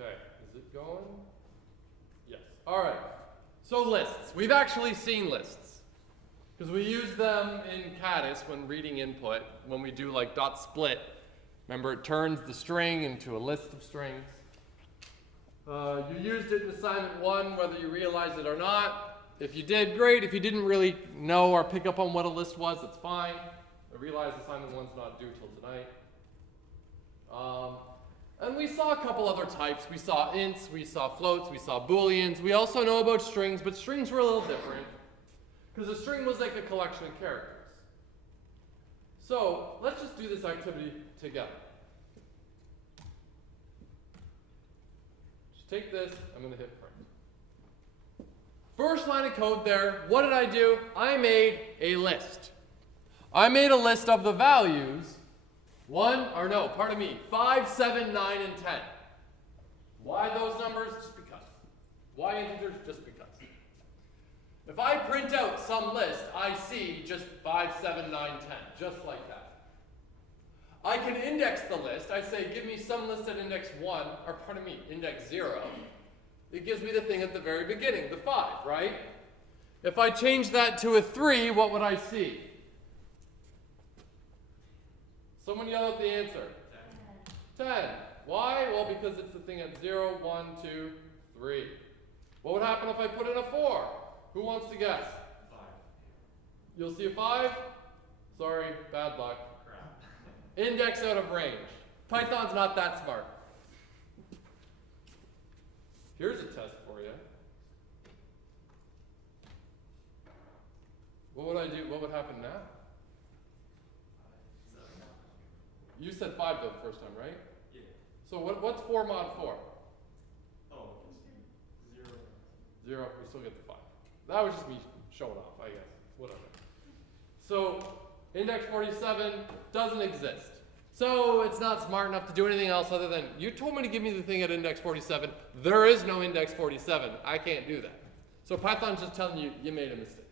Okay, is it going? Yes. All right. So lists. We've actually seen lists because we use them in Caddis when reading input, when we do like dot split. Remember, it turns the string into a list of strings. You used it in assignment 1, whether you realized it or not. If you did, great. If you didn't really know or pick up on what a list was, that's fine. I realize assignment 1's not due till tonight. And we saw a couple other types. We saw ints, we saw floats, we saw booleans. We also know about strings, but strings were a little different because a string was like a collection of characters. So let's just do this activity together. Just take this, I'm going to hit print. First line of code there, what did I do? I made a list. I made a list of the values 5, 7, 9, and 10. Why those numbers? Just because. Why integers? Just because. If I print out some list, I see just 5, 7, 9, 10, just like that. I can index the list. I say, give me some list at index 1, or index 0. It gives me the thing at the very beginning, the 5, right? If I change that to a 3, what would I see? Someone yell out the answer. 10. Why? Well, because it's the thing at 0, 1, 2, 3. What would happen if I put in a 4? Who wants to guess? 5. You'll see a 5? Sorry, bad luck. Crap. Index out of range. Python's not that smart. Here's a test for you. What would I do? What would happen now? You said 5 though the first time, right? Yeah. So what's 4 mod 4? Oh, it's 0. 0, we still get the 5. That was just me showing off, I guess. Whatever. So index 47 doesn't exist. So it's not smart enough to do anything else other than, you told me to give me the thing at index 47. There is no index 47. I can't do that. So Python's just telling you, you made a mistake.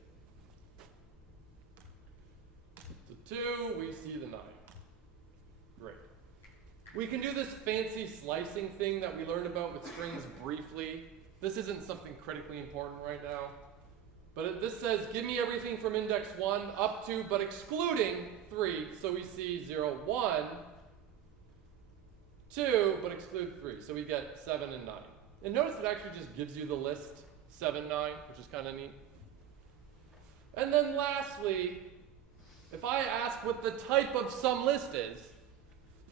So 2, we see the 9. Great. We can do this fancy slicing thing that we learned about with strings briefly. This isn't something critically important right now. But this says, give me everything from index 1 up to, but excluding 3. So we see 0, 1, 2, but exclude 3. So we get 7 and 9. And notice it actually just gives you the list 7, 9, which is kind of neat. And then lastly, if I ask what the type of some list is,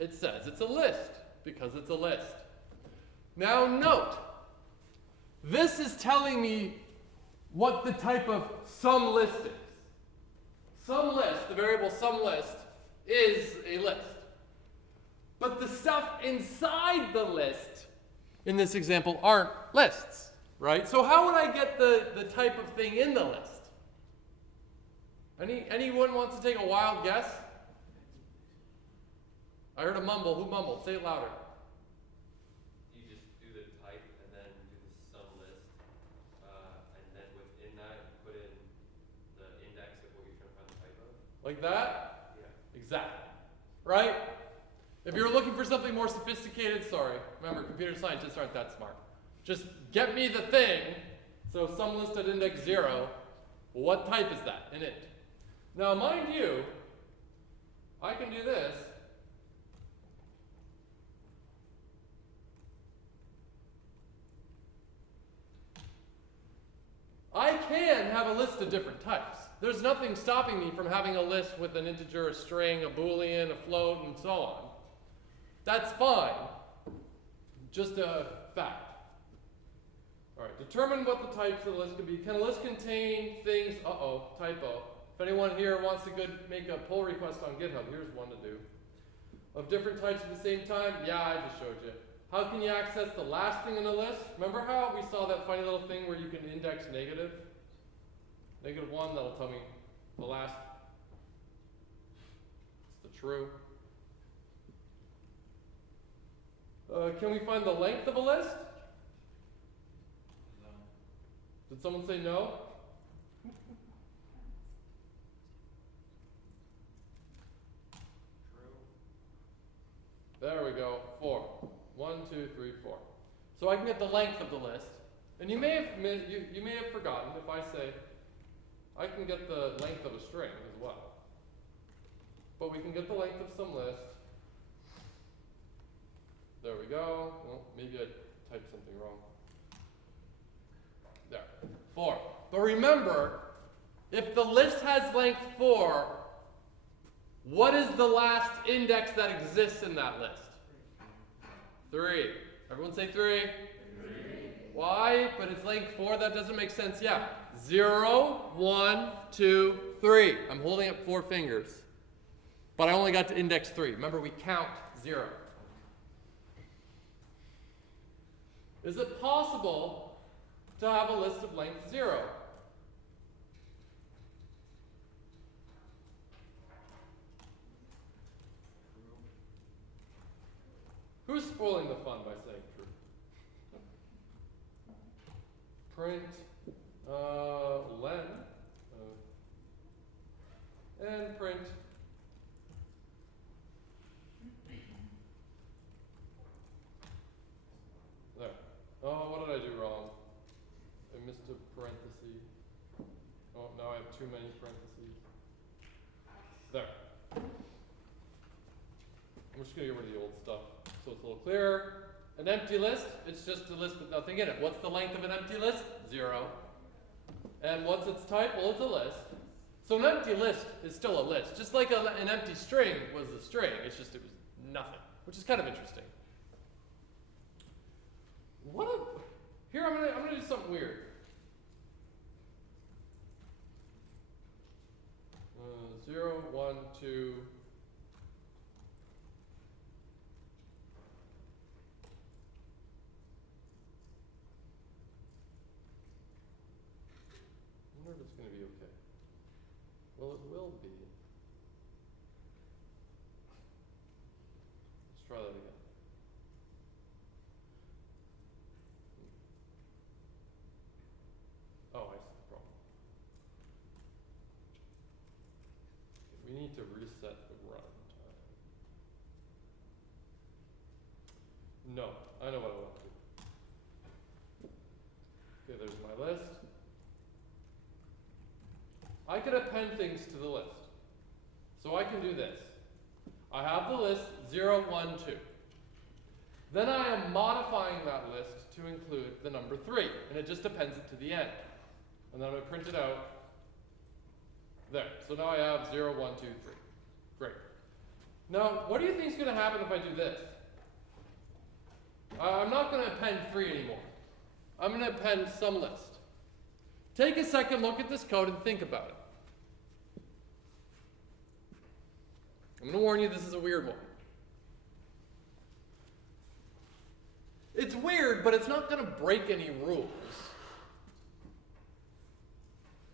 it says it's a list, because it's a list. Now note, this is telling me what the type of some list is. Some list, the variable some list, is a list. But the stuff inside the list, in this example, aren't lists, right? So how would I get the type of thing in the list? Anyone wants to take a wild guess? I heard a mumble. Who mumbled? Say it louder. You just do the type and then do the sum list, and then within that you put in the index of what you're trying to find the type of. Like that? Yeah. Exactly. Right? If you're looking for something more sophisticated, sorry. Remember, computer scientists aren't that smart. Just get me the thing. So some list at index 0. What type is that in it? Now, mind you, I can do this. I can have a list of different types. There's nothing stopping me from having a list with an integer, a string, a boolean, a float, and so on. That's fine. Just a fact. All right, determine what the types of the list can be. Can a list contain things, typo. If anyone here wants to make a pull request on GitHub, here's one to do. Of different types at the same time, yeah, I just showed you. How can you access the last thing in the list? Remember how we saw that funny little thing where you can index negative? Negative 1, that'll tell me the last. It's the true. Can we find the length of a list? No. Did someone say no? True. There we go. 4. 1, 2, 3, 4. So I can get the length of the list. And you may have you may have forgotten if I say I can get the length of a string as well. But we can get the length of some list. There we go. Well, maybe I typed something wrong. There. 4. But remember, if the list has length 4, what is the last index that exists in that list? 3. Everyone say 3. 3. Why? But it's length 4? That doesn't make sense. Yeah. 0, 1, 2, 3. I'm holding up 4 fingers. But I only got to index 3. Remember, we count 0. Is it possible to have a list of length 0? Who's spoiling the fun by saying true? Print len and print there. Oh, what did I do wrong? I missed a parenthesis. Oh, now I have too many parentheses. There. I'm just going to get rid of the old stuff so it's a little clearer. An empty list, it's just a list with nothing in it. What's the length of an empty list? 0. And what's its type? Well, it's a list. So an empty list is still a list. Just like an empty string was a string, it's just it was nothing, which is kind of interesting. Here I'm gonna do something weird. 0, 1, 2. I wonder if it's going to be okay. Well, it will be. Let's try that again. Oh, I see the problem. Okay, we need to reset the run time. No, I know what I want to do. Okay, there's my list. I could append things to the list. So I can do this. I have the list 0, 1, 2. Then I am modifying that list to include the number 3, and it just appends it to the end. And then I'm going to print it out there. So now I have 0, 1, 2, 3. Great. Now, what do you think is going to happen if I do this? I'm not going to append 3 anymore. I'm going to append some list. Take a second, look at this code, and think about it. I'm going to warn you, this is a weird one. It's weird, but it's not going to break any rules.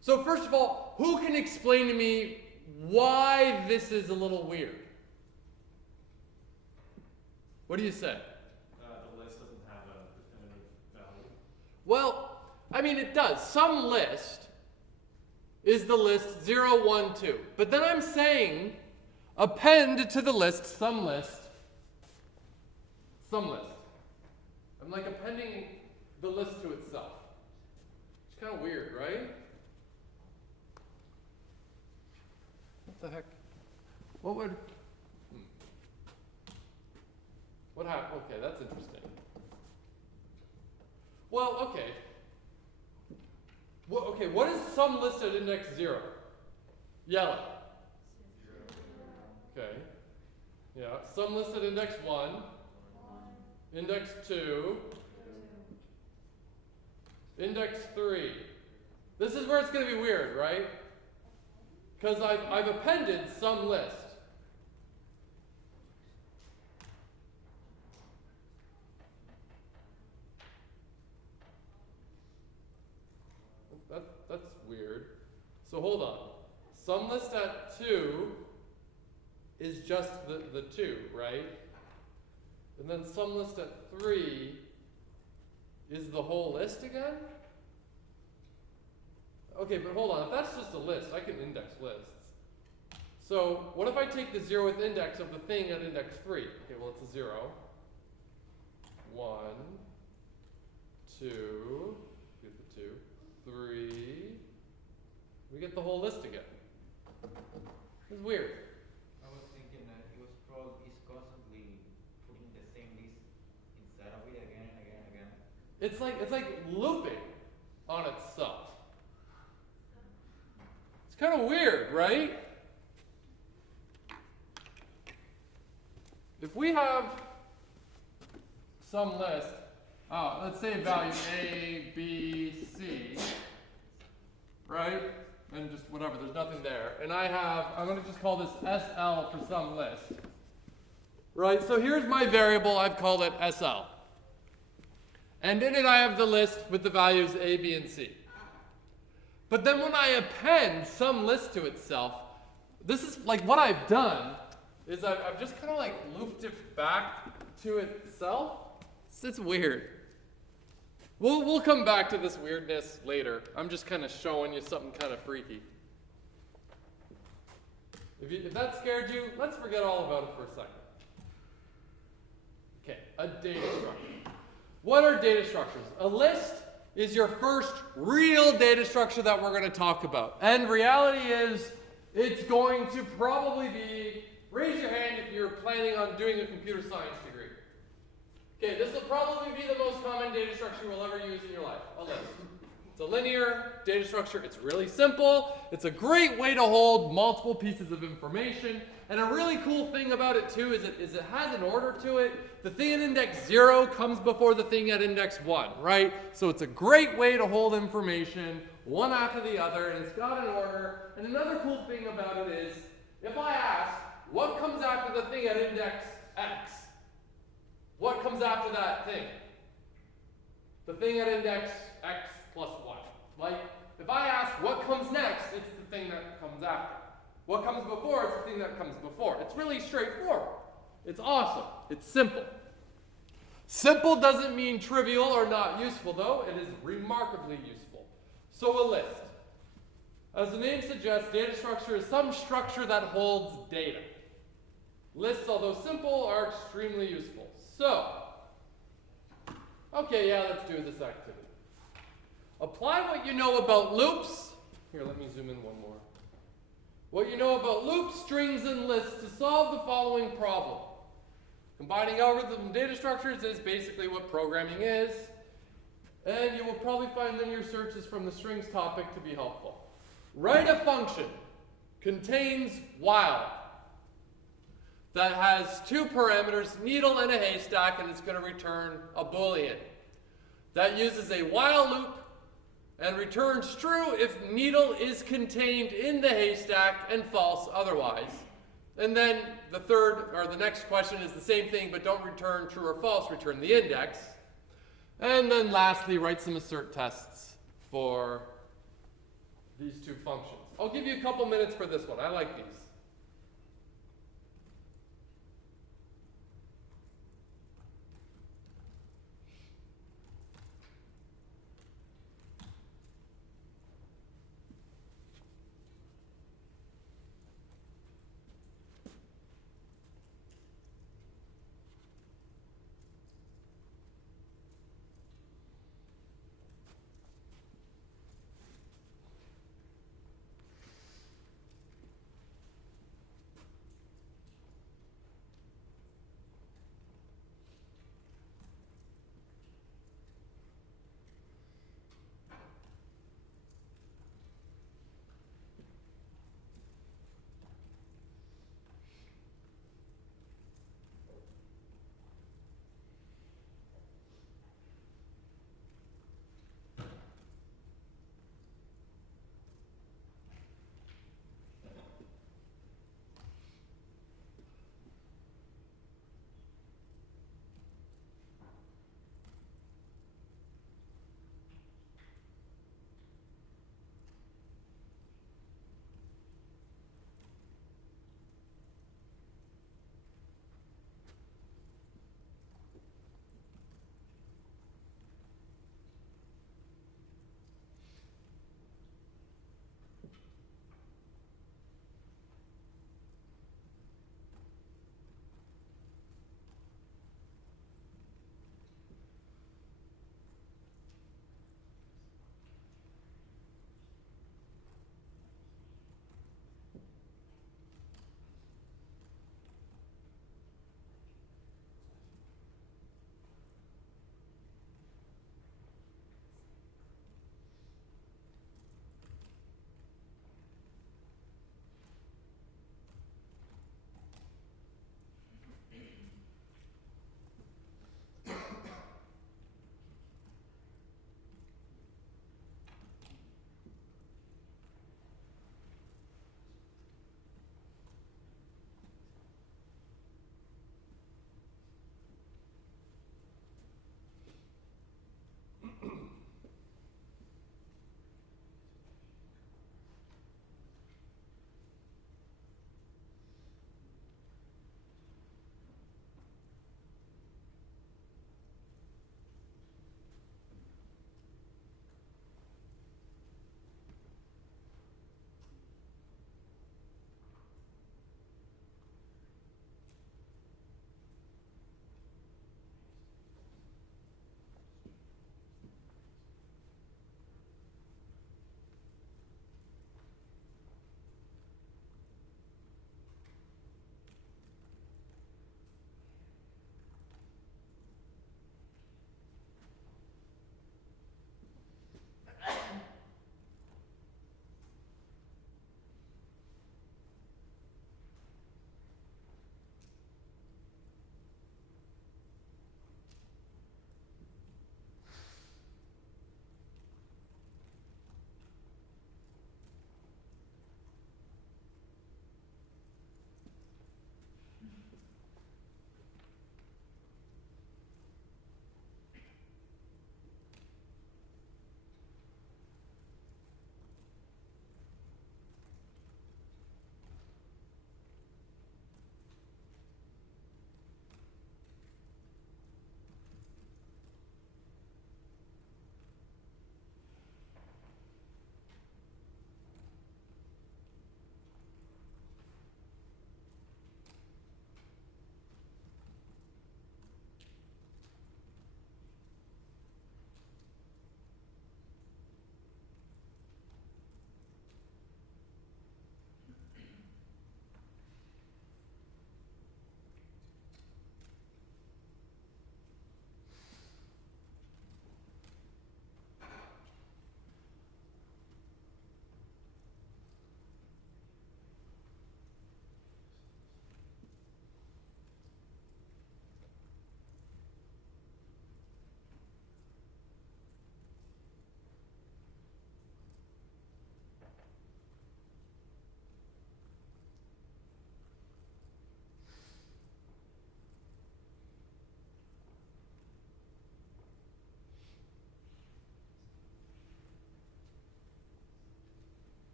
So first of all, who can explain to me why this is a little weird? What do you say? The list doesn't have a definitive value. Well, I mean, it does. Some list is the list 0, 1, 2. But then I'm saying append to the list some list. Some list. I'm like appending the list to itself. It's kind of weird, right? What the heck? What would... What happened? Okay, that's interesting. Well, okay. Well, okay, what is some list at index 0? Yellow. 0. Okay. Yeah, some list at index 1. Index 2. Index 3. This is where it's going to be weird, right? Because I've appended some list. That's weird. So hold on. Some list at 2 is just the 2, right? And then some list at 3 is the whole list again? Okay, but hold on. If that's just a list, I can index lists. So what if I take the 0th index of the thing at index 3? Okay, well, it's a 0. 1, the whole list again. It's weird. I was thinking that he's constantly putting the same list inside of it again and again and again. It's like looping on itself. It's kind of weird, right? If we have some list, let's say value A, B, C, right? And just whatever, there's nothing there. And I'm going to just call this SL for some list. Right, so here's my variable, I've called it SL. And in it I have the list with the values A, B, and C. But then when I append some list to itself, this is like what I've done is I've just kind of like looped it back to itself. It's weird. We'll come back to this weirdness later. I'm just kind of showing you something kind of freaky. If that scared you, let's forget all about it for a second. Okay, a data structure. What are data structures? A list is your first real data structure that we're going to talk about. And reality is, it's going to probably be, raise your hand if you're planning on doing a computer science degree. Okay, this will probably be the most common data structure you will ever use in your life, a list. It's a linear data structure, it's really simple, it's a great way to hold multiple pieces of information, and a really cool thing about it too is it has an order to it. The thing at index 0 comes before the thing at index 1, right? So it's a great way to hold information one after the other, and it's got an order. And another cool thing about it is, if I ask, what comes after the thing at index X? What comes after that thing? The thing at index X plus 1. Like, if I ask what comes next, it's the thing that comes after. What comes before, it's the thing that comes before. It's really straightforward. It's awesome. It's simple. Simple doesn't mean trivial or not useful, though. It is remarkably useful. So a list. As the name suggests, data structure is some structure that holds data. Lists, although simple, are extremely useful. So, okay, yeah, let's do this activity. Apply what you know about loops. Here, let me zoom in one more. What you know about loops, strings, and lists to solve the following problem. Combining algorithms and data structures is basically what programming is. And you will probably find in your searches from the strings topic to be helpful. Write a function contains while that has two parameters, needle and a haystack, and it's going to return a Boolean. That uses a while loop and returns true if needle is contained in the haystack and false otherwise. And then the next question is the same thing, but don't return true or false, return the index. And then lastly, write some assert tests for these two functions. I'll give you a couple minutes for this one. I like these.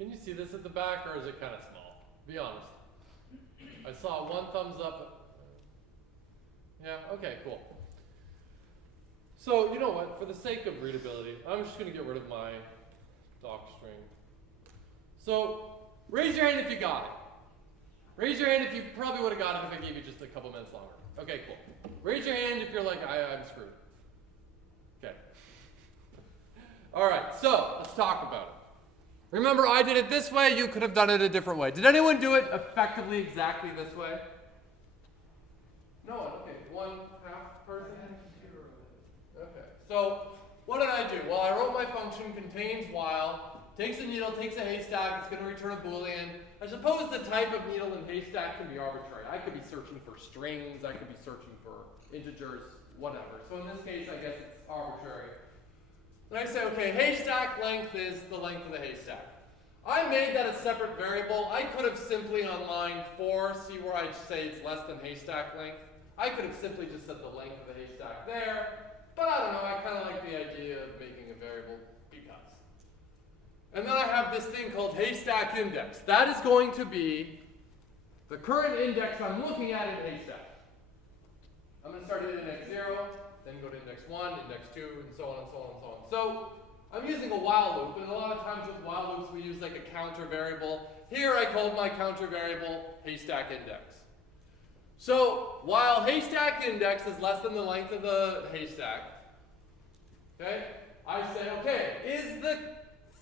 Can you see this at the back, or is it kind of small? Be honest. I saw one thumbs up. Yeah, okay, cool. So, you know what? For the sake of readability, I'm just going to get rid of my doc string. So, raise your hand if you got it. Raise your hand if you probably would have got it if I gave you just a couple minutes longer. Okay, cool. Raise your hand if you're like, I'm screwed. Okay. All right, so let's talk about it. Remember, I did it this way. You could have done it a different way. Did anyone do it effectively exactly this way? No one. Okay, one half person. Okay. So what did I do? Well, I wrote my function contains while, takes a needle, takes a haystack, it's going to return a Boolean. I suppose the type of needle and haystack can be arbitrary. I could be searching for strings, I could be searching for integers, whatever. So in this case, I guess it's arbitrary. And I say, okay, haystack length is the length of the haystack. I made that a separate variable. I could have simply on line 4, see where I say it's less than haystack length. I could have simply just set the length of the haystack there. But I don't know, I kind of like the idea of making a variable because. And then I have this thing called haystack index. That is going to be the current index I'm looking at in haystack. I'm going to start at index 0, then go to index 1, index 2, and so on and so on and so on. So I'm using a while loop, and a lot of times with while loops we use like a counter variable. Here I called my counter variable haystack index. So while haystack index is less than the length of the haystack, okay, I say, okay, is the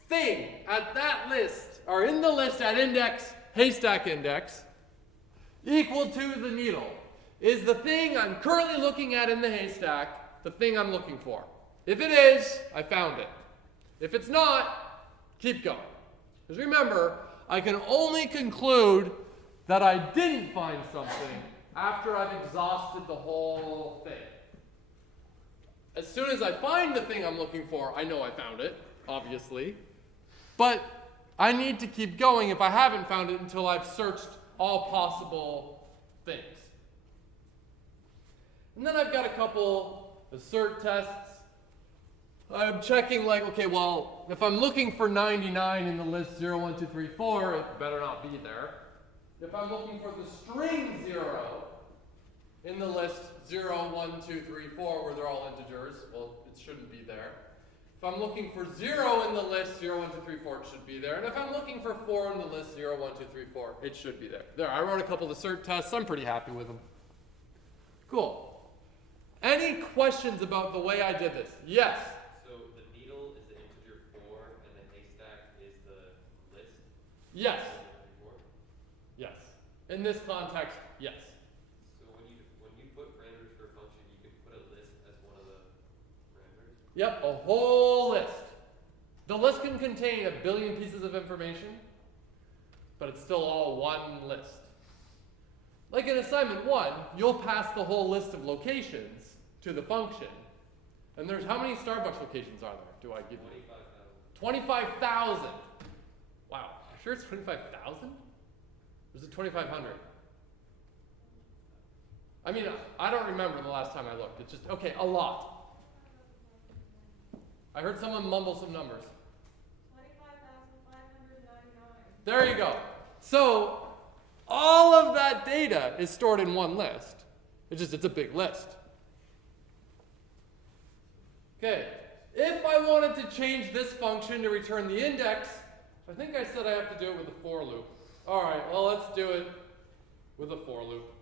thing at that list, or in the list at index, haystack index, equal to the needle? Is the thing I'm currently looking at in the haystack the thing I'm looking for? If it is, I found it. If it's not, keep going. Because remember, I can only conclude that I didn't find something after I've exhausted the whole thing. As soon as I find the thing I'm looking for, I know I found it, obviously. But I need to keep going if I haven't found it until I've searched all possible things. And then I've got a couple assert tests. I'm checking like, okay, well, if I'm looking for 99 in the list 0, 1, 2, 3, 4, it better not be there. If I'm looking for the string 0 in the list 0, 1, 2, 3, 4, where they're all integers, well, it shouldn't be there. If I'm looking for 0 in the list 0, 1, 2, 3, 4, it should be there. And if I'm looking for 4 in the list 0, 1, 2, 3, 4, it should be there. There, I wrote a couple of assert tests. I'm pretty happy with them. Cool. Any questions about the way I did this? Yes? So the needle is the integer 4 and the haystack is the list? Yes. Yes. In this context, yes. So when you put parameters for a function, you can put a list as one of the parameters? Yep, a whole list. The list can contain a billion pieces of information, but it's still all one list. Like in assignment 1, you'll pass the whole list of locations to the function. And there's how many Starbucks locations are there? Do I give you? 25,000. 25,000. Wow. You sure it's 25,000? Or is it 2,500? I mean, I don't remember the last time I looked. It's just, okay, a lot. I heard someone mumble some numbers. 25,599. There you go. So, all of that data is stored in one list. It's a big list. Okay, if I wanted to change this function to return the index, I think I said I have to do it with a for loop. All right, well, let's do it with a for loop.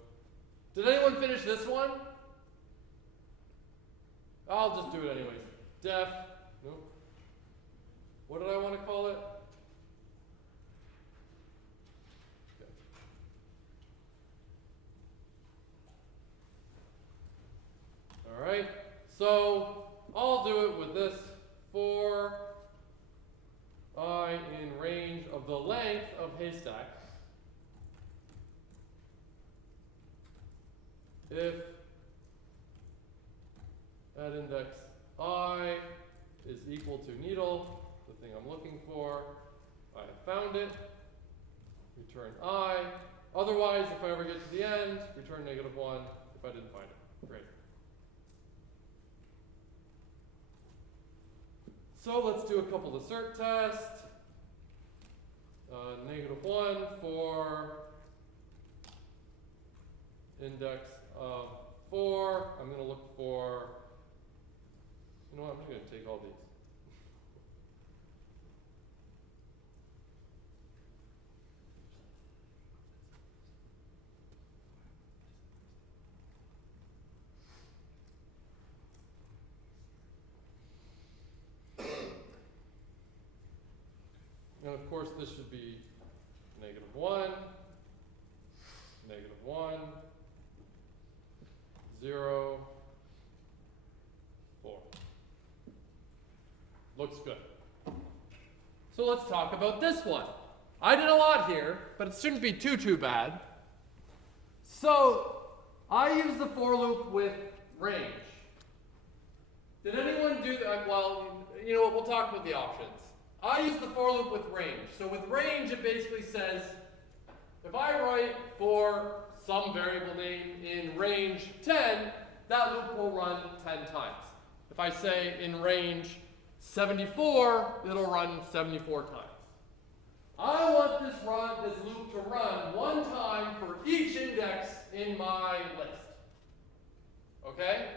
Did anyone finish this one? I'll just do it anyways. Def, nope. What did I want to call it? All right, so I'll do it with this for I in range of the length of haystack. If at index I is equal to needle, the thing I'm looking for, I have found it, return I. Otherwise, if I ever get to the end, return -1 if I didn't find it. Great. So let's do a couple assert tests. -1 for index of 4. I'm going to look for, you know what, I'm just going to take all these. And of course, this should be -1, -1, 0, 4. Looks good. So let's talk about this one. I did a lot here, but it shouldn't be too bad. So I use the for loop with range. Did anyone do that? Well, you know what, we'll talk about the options. I use the for loop with range. So with range, it basically says, if I write for some variable name in range 10, that loop will run 10 times. If I say in range 74, it'll run 74 times. I want this loop to run 1 time for each index in my list. Okay?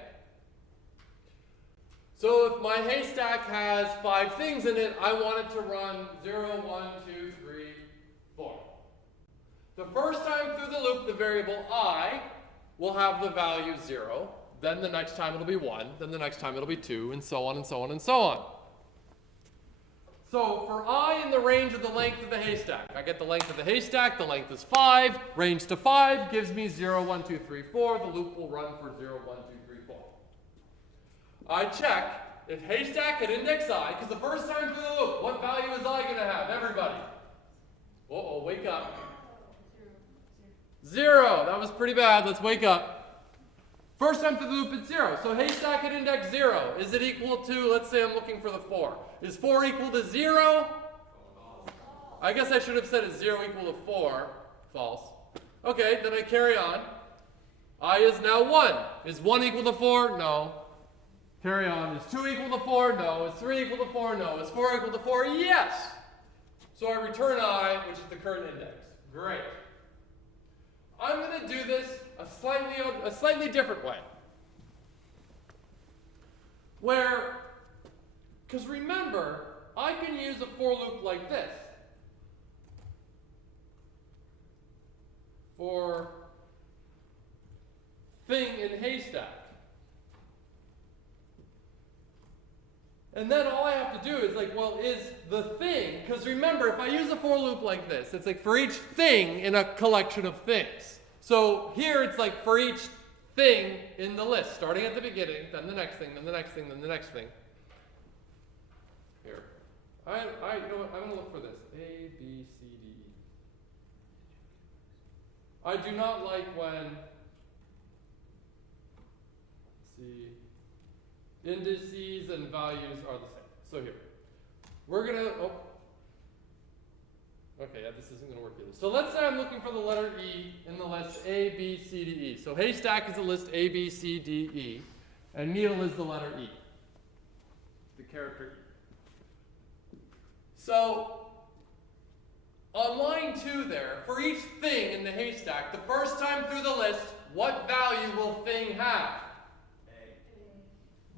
So if my haystack has 5 things in it, I want it to run 0, 1, 2, 3, 4. The first time through the loop, the variable I will have the value 0. Then the next time it'll be 1. Then the next time it'll be 2, and so on and so on and so on. So for I in the range of the length of the haystack, I get the length of the haystack, the length is 5. Range to 5 gives me 0, 1, 2, 3, 4. The loop will run for 0, 1, 2, 3, 4. I check if haystack at index I, because the first time through the loop, what value is I going to have? Everybody. Uh-oh, wake up. 0. That was pretty bad. Let's wake up. First time through the loop, it's 0. So haystack at index 0. Is it equal to, let's say I'm looking for the 4. Is 4 equal to 0? I guess I should have said it's 0 equal to 4. False. Okay, then I carry on. I is now 1. Is 1 equal to 4? No. Carry on. Is 2 equal to 4? No. Is 3 equal to 4? No. Is 4 equal to 4? Yes! So I return I, which is the current index. Great. I'm going to do this a slightly different way. Where, because remember, I can use a for loop like this. For thing in haystack. And then all I have to do is like, well, is the thing, because remember, if I use a for loop like this, it's like for each thing in a collection of things. So here it's like for each thing in the list, starting at the beginning, then the next thing, then the next thing, then the next thing. Here. You know what, I'm going to look for this. A, B, C, D, E. I do not like when, let's see, indices and values are the same. So here, we're going to, okay, yeah, this isn't going to work either. So let's say I'm looking for the letter E in the list A, B, C, D, E. So haystack is the list A, B, C, D, E. And needle is the letter E. The character E. So on line 2 there, for each thing in the haystack, the first time through the list, what value will thing have?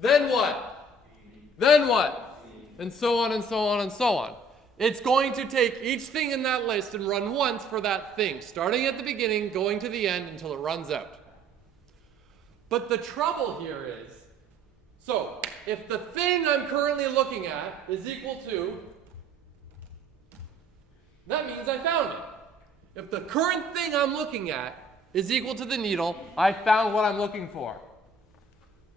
Then what? Then what? And so on and so on and so on. It's going to take each thing in that list and run once for that thing, starting at the beginning, going to the end until it runs out. But the trouble here is, so if the thing I'm currently looking at is equal to, that means I found it. If the current thing I'm looking at is equal to the needle, I found what I'm looking for.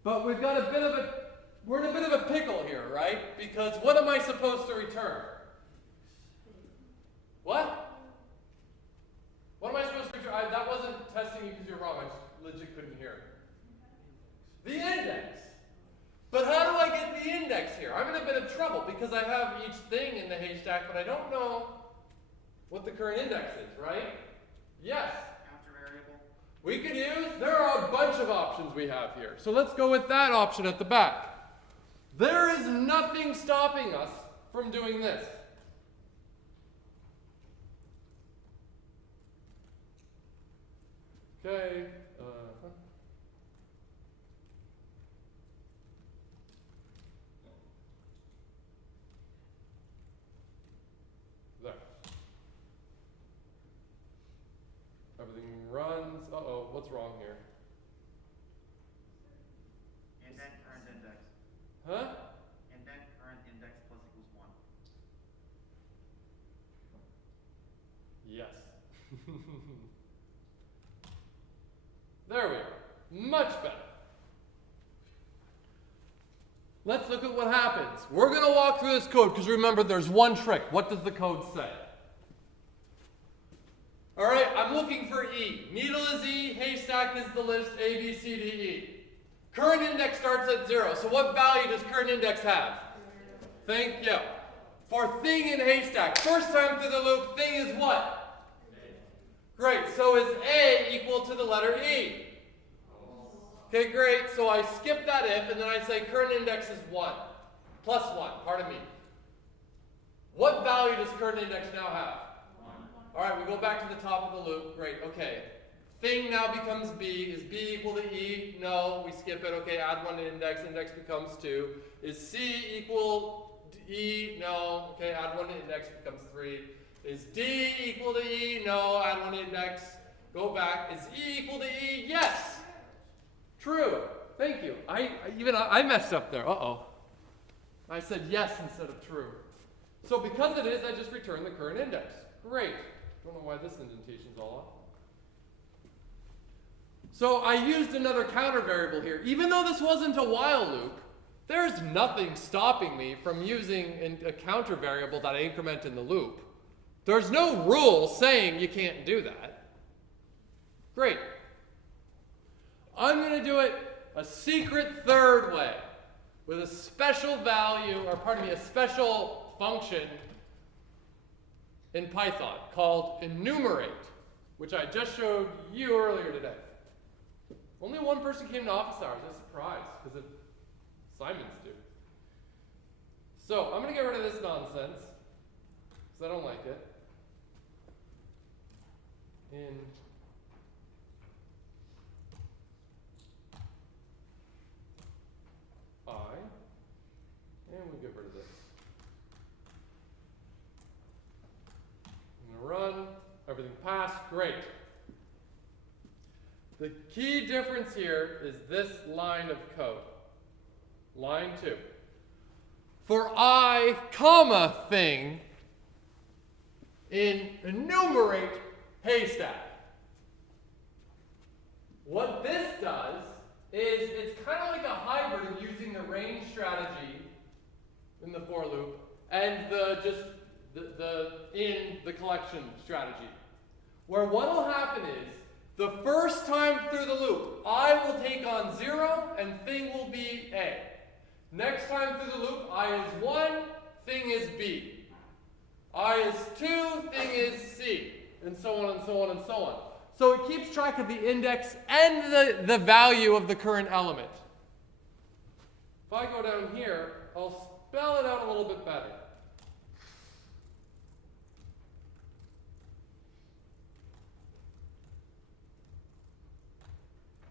But we're in a bit of a pickle here, right? Because what am I supposed to return? What? What am I supposed to return? That wasn't testing you because you're wrong. I just legit couldn't hear it. The index. But how do I get the index here? I'm in a bit of trouble because I have each thing in the haystack, but I don't know what the current index is, right? Yes. We could use, there are a bunch of options we have here. So let's go with that option at the back. There is nothing stopping us from doing this. Okay. There. Everything runs. Uh-oh, what's wrong here? Indent current index. Huh? Indent current index plus equals 1. Yes. There we are. Much better. Let's look at what happens. We're going to walk through this code because remember there's one trick. What does the code say? All right, I'm looking for E. Needle is E, haystack is the list, A, B, C, D, E. Current index starts at 0. So what value does current index have? Thank you. For thing in haystack, first time through the loop, thing is what? Great, so is A equal to the letter E? Okay, great, so I skip that if, and then I say current index is 1. Plus 1, pardon me. What value does current index now have? 1. All right, we go back to the top of the loop. Great, okay. Thing now becomes B. Is B equal to E? No, we skip it. Okay, add 1 to index. Index becomes 2. Is C equal to E? No. Okay, add 1 to index becomes 3. Is D equal to E? No, add 1 to index. Go back. Is E equal to E? Yes. True. Thank you. I messed up there. Uh-oh. I said yes instead of true. So because it is, I just return the current index. Great. Don't know why this indentation's all off. So I used another counter variable here. Even though this wasn't a while loop, there's nothing stopping me from using a counter variable that I increment in the loop. There's no rule saying you can't do that. Great. I'm going to do it a secret third way with a special value, or pardon me, a special function in Python called enumerate, which I just showed you earlier today. Only one person came to office hours. I was surprised because assignments do. So I'm going to get rid of this nonsense because I don't like it. In I, and we get rid of this. I'm going to run, everything passed, great. The key difference here is this line of code. Line 2. For I, comma, thing, in enumerate haystack. What this does is it's kind of like a hybrid of using the range strategy in the for loop and the in the collection strategy. Where what will happen is the first time through the loop, I will take on 0 and thing will be A. Next time through the loop, I is 1, thing is B. I is 2, thing is C. And so on and so on and so on. So it keeps track of the index and the value of the current element. If I go down here, I'll spell it out a little bit better.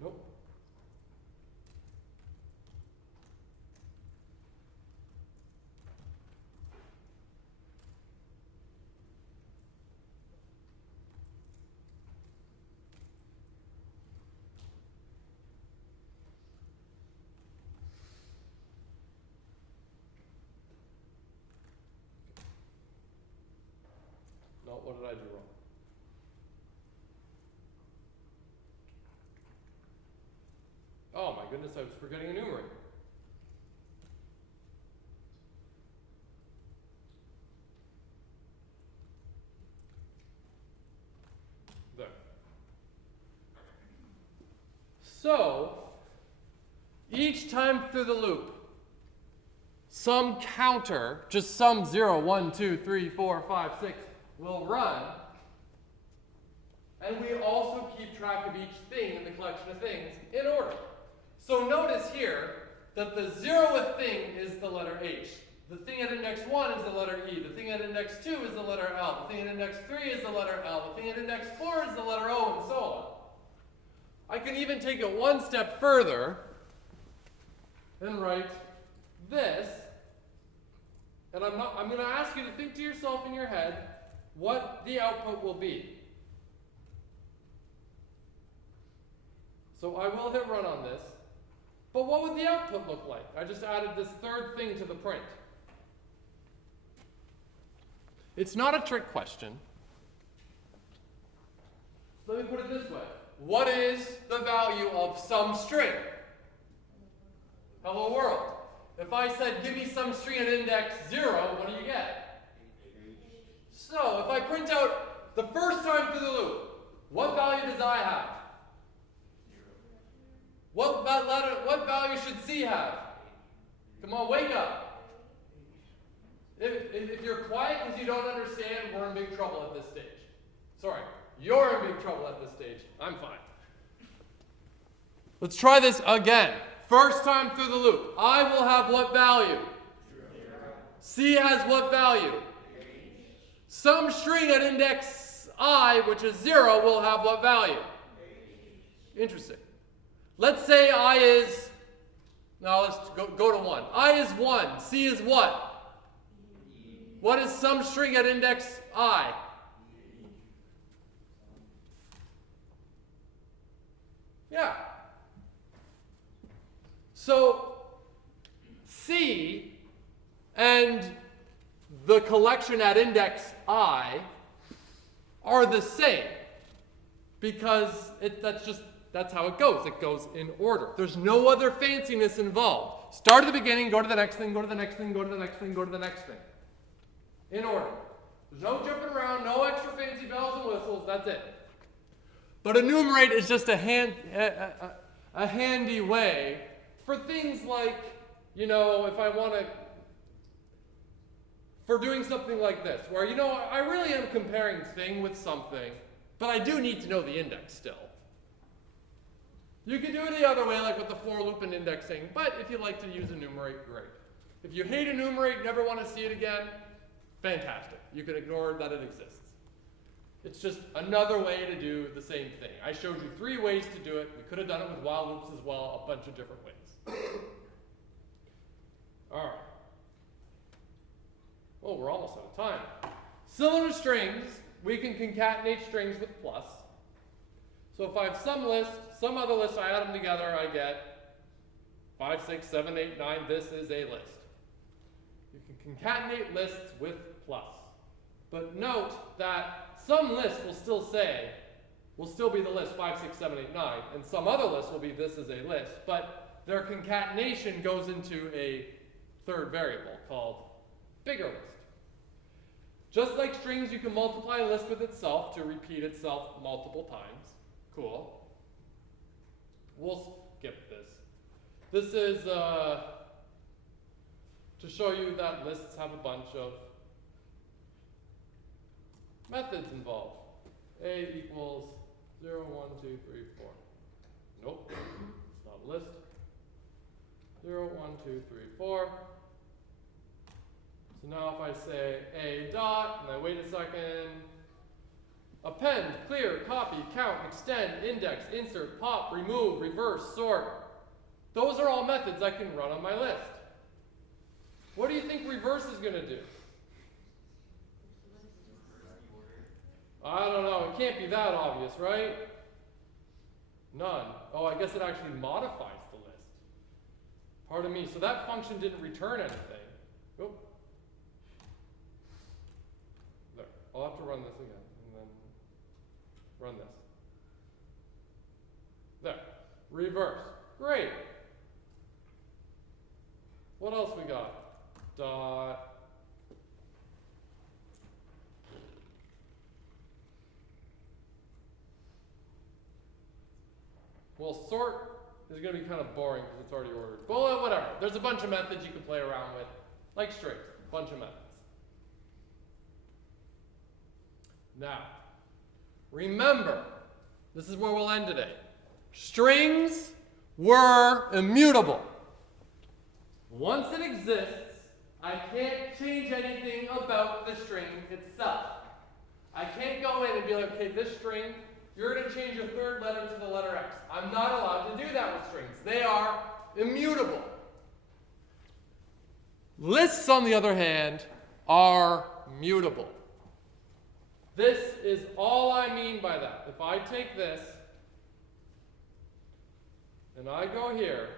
Nope. No, what did I do wrong? Oh my goodness, I was forgetting enumerate. There. So, each time through the loop, some counter, just some 0, 1, 2, 3, 4, 5, 6, will run. And we also keep track of each thing in the collection of things in order. So notice here that the 0th thing is the letter H. The thing at index 1 is the letter E. The thing at index 2 is the letter L. The thing at index 3 is the letter L. The thing at index 4 is the letter O, and so on. I can even take it one step further and write this. And I'm going to ask you to think to yourself in your head what the output will be. So I will hit run on this. But what would the output look like? I just added this third thing to the print. It's not a trick question. Let me put it this way. What is the value of some string? Hello world. If I said, give me some string at index 0, what do you get? So, if I print out the first time through the loop, what value does I have? What value should C have? Come on, wake up. If you're quiet because you don't understand, we're in big trouble at this stage. Sorry, you're in big trouble at this stage. I'm fine. Let's try this again. First time through the loop. I will have what value? 0. C has what value? Some string at index I, which is 0, will have what value? Interesting. Let's say I is, now let's go to 1. I is 1. C is what? What is some string at index I? Yeah. So C and the collection at index I are the same because that's how it goes. It goes in order. There's no other fanciness involved. Start at the beginning, go to the next thing, go to the next thing, go to the next thing, go to the next thing. In order. There's no jumping around, no extra fancy bells and whistles, that's it. But enumerate is just a handy way for things like, if I want to, for doing something like this, where, I really am comparing thing with something, but I do need to know the index still. You can do it the other way, like with the for loop and indexing, but if you like to use enumerate, great. If you hate enumerate, never want to see it again, fantastic. You can ignore that it exists. It's just another way to do the same thing. I showed you 3 ways to do it. We could have done it with while loops as well, a bunch of different ways. All right. Oh, we're almost out of time. Similar to strings, we can concatenate strings with plus. So if I have some list, some other list, I add them together, I get 5, 6, 7, 8, 9, this is a list. You can concatenate lists with plus. But note that some list will still be the list 5, 6, 7, 8, 9, and some other list will be this is a list, but their concatenation goes into a third variable called bigger list. Just like strings, you can multiply a list with itself to repeat itself multiple times. Cool. We'll skip this. This is to show you that lists have a bunch of methods involved. A equals 0, 1, 2, 3, 4. Nope, it's not a list. 0, 1, 2, 3, 4. So now if I say a dot, and I wait a second, append, clear, copy, count, extend, index, insert, pop, remove, reverse, sort. Those are all methods I can run on my list. What do you think reverse is going to do? I don't know. It can't be that obvious, right? None. Oh, I guess it actually modifies the list. Pardon me. So that function didn't return anything. Oh. There. I'll have to run this again. And then run this. There. Reverse. Great. What else we got? Dot. Well, sort is going to be kind of boring because it's already ordered. But whatever. There's a bunch of methods you can play around with, like strings. A bunch of methods. Now, remember, this is where we'll end today. Strings were immutable. Once it exists, I can't change anything about the string itself. I can't go in and be like, okay, this string, you're going to change your third letter to the letter X. I'm not allowed to do that with strings. They are immutable. Lists, on the other hand, are mutable. This is all I mean by that. If I take this and I go here,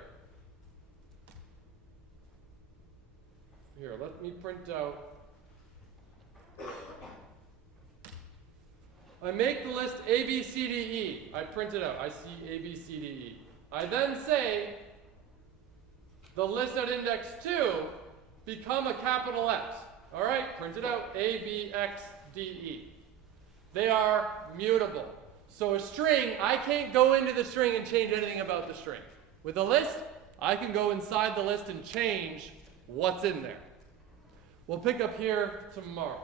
let me print out. I make the list A, B, C, D, E. I print it out. I see A, B, C, D, E. I then say the list at index 2 become a capital X. All right, print it out. A, B, X, D, E. They are mutable. So a string, I can't go into the string and change anything about the string. With a list, I can go inside the list and change what's in there. We'll pick up here tomorrow.